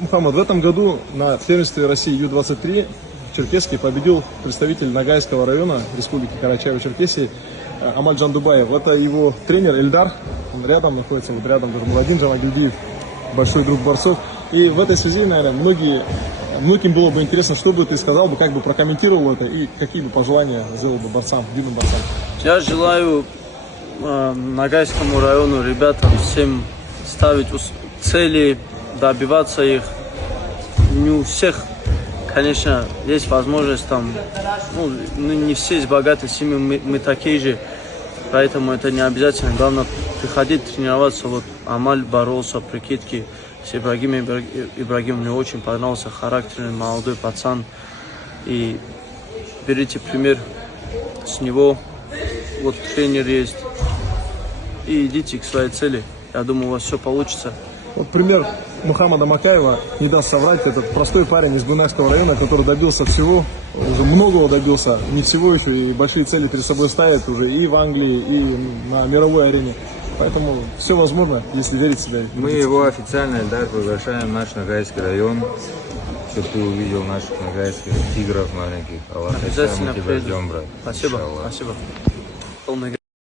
Мухаммад, в этом году на первенстве России Ю-23 в Черкеске победил представитель Ногайского района Республики Карачаево-Черкесии Амаль Джандубаев. Это его тренер Эльдар, он рядом находится, вот рядом даже Мурадин Джамагильдиев, большой друг борцов. И в этой связи, наверное, многим было бы интересно, что бы ты сказал, как бы прокомментировал это и какие бы пожелания сделал бы борцам, юным борцам. Я желаю Ногайскому району, ребятам, всем ставить цели, добиваться их. Не у всех, конечно, есть возможность там, не все из богатой семьи, мы такие же, поэтому это не обязательно. Главное приходить тренироваться. Вот Амаль боролся, прикидки с Ибрагимом, мне очень понравился, характерный молодой пацан. И берите пример с него, вот тренер есть, и идите к своей цели. Я думаю, у вас все получится. Вот пример Мухаммада Макаева не даст соврать. Этот простой парень из Буйнакского района, который добился всего, уже многого добился, не всего еще, и большие цели перед собой ставит уже и в Англии, и на мировой арене. Поэтому все возможно, если верить в себя. Мы его официально, Эльдар, приглашаем в наш Ногайский район, чтобы ты увидел наших ногайских тигров маленьких. Аллах, обязательно мы тебя ждем, брат. Спасибо, Иншаллах. спасибо.